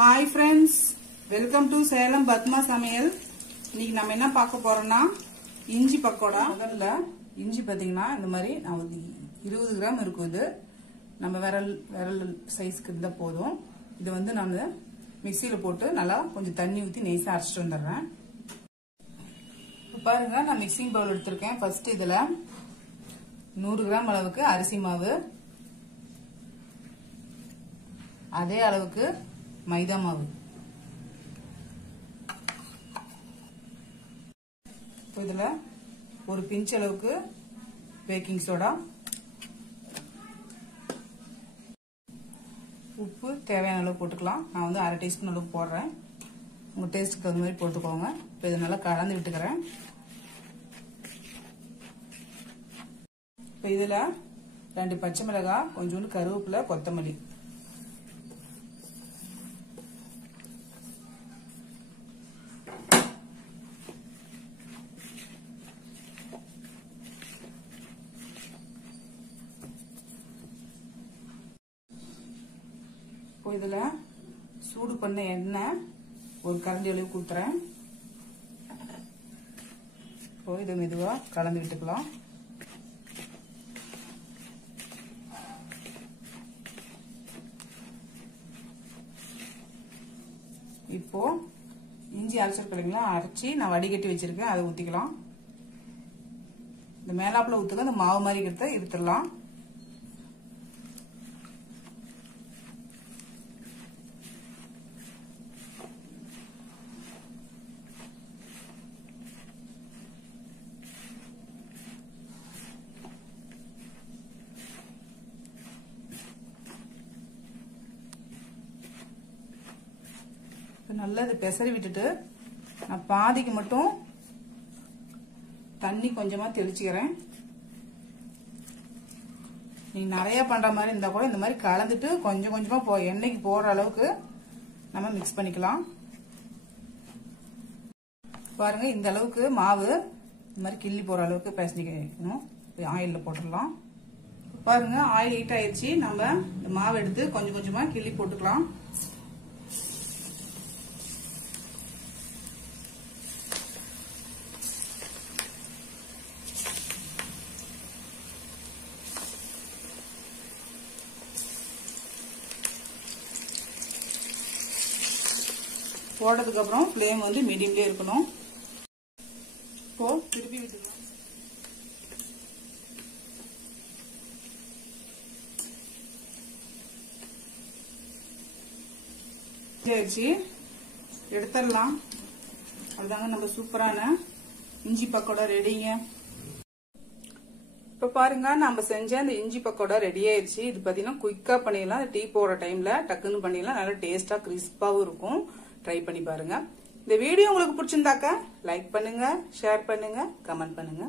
Hi friends, welcome to Salem Padma சமையல். இன்னைக்கு நம்ம என்ன பார்க்க போறோம்னா இஞ்சி பக்கோடா. முதல்ல இஞ்சி பாத்தீங்கன்னா இந்த மாதிரி நான் 20 கிராம் இருக்கும். இது நம்ம விரல் சைஸ்க்கு இருந்தா போதும். இது வந்து நான் மிக்ஸியில போட்டு நல்லா கொஞ்சம் தண்ணி ஊத்தி நைஸா அரைச்சிட்டு வந்துடுறேன். பாருங்க, நான் மிக்சிங் பவுல் எடுத்திருக்கேன். ஃபர்ஸ்ட் இதுல 100 கிராம் அளவுக்கு அரிசி மாவு, அதே அளவுக்கு மைதா மாவு, இதுல ஒரு பிஞ்ச் அளவுக்கு பேக்கிங் சோடா, உப்பு தேவையான அளவு போட்டுக்கலாம். நான் வந்து 1/2 டீஸ்பூன் அளவு போடுறேன். உங்க டேஸ்ட்டுக்கு தகுந்த மாதிரி போட்டுக்கோங்க. இப்போ இதை நல்லா கலந்து விட்டுக்கிறேன். இப்போ இதுல 2 பச்சை மிளகாய், கொஞ்சோண்டு கருவேப்பிலை, கொத்தமல்லி, இதுல சூடு பண்ண எண்ணெய் ஒரு கரண்டி அளவு ஊத்துறேன். இதை மெதுவா கலந்து விட்டுக்கலாம். இப்போ இஞ்சி அரைச்சிருக்கீங்களா, அரைச்சி நான் வடிகட்டி வச்சிருக்கேன், அதை ஊத்திக்கலாம். இந்த மேலாப்புல ஊத்துக்க இந்த மாவு மாதிரி எடுத்துடலாம். நல்லா இதை பெசரி விட்டுட்டு நான் பாதிக்கு மட்டும் தண்ணி கொஞ்சமா தெளிச்சுக்கிறேன். நீ நிறைய பண்ற மாதிரி இருந்தா கூட இந்த மாதிரி கலந்துட்டு கொஞ்சம் கொஞ்சமா எண்ணெய்க்கு போடுற அளவுக்கு நம்ம மிக்ஸ் பண்ணிக்கலாம். பாருங்க, இந்த அளவுக்கு மாவு இந்த மாதிரி கிள்ளி போற அளவுக்கு பேசணிக்கணும். ஆயில்ல போட்டுடலாம். பாருங்க, ஆயில் ஹீட் ஆயிடுச்சு. நம்ம இந்த மாவு எடுத்து கொஞ்சம் கொஞ்சமா கிள்ளி போட்டுக்கலாம். போட்டதுக்கு அப்புறம் ஃப்ளேம் வந்து மீடியம்லயே இருக்கணும். இப்போ திருப்பி விட்டுக்கலாம். எடுத்துடலாம். அதுதாங்க நம்ம சூப்பரான இஞ்சி பக்கோடா ரெடிங்க. இப்ப பாருங்க, நம்ம செஞ்ச அந்த இஞ்சி பக்கோடா ரெடி ஆயிடுச்சு. இது பாத்தீங்கன்னா குயிக்கா பண்ணிடலாம். டீ போடுற டைம்ல டக்குன்னு பண்ணிடலாம். நல்லா டேஸ்டா கிறிஸ்பாவும் இருக்கும். ட்ரை பண்ணி பாருங்க. இந்த வீடியோ உங்களுக்கு பிடிச்சிருந்தாக்க லைக் பண்ணுங்க, ஷேர் பண்ணுங்க, கமெண்ட் பண்ணுங்க.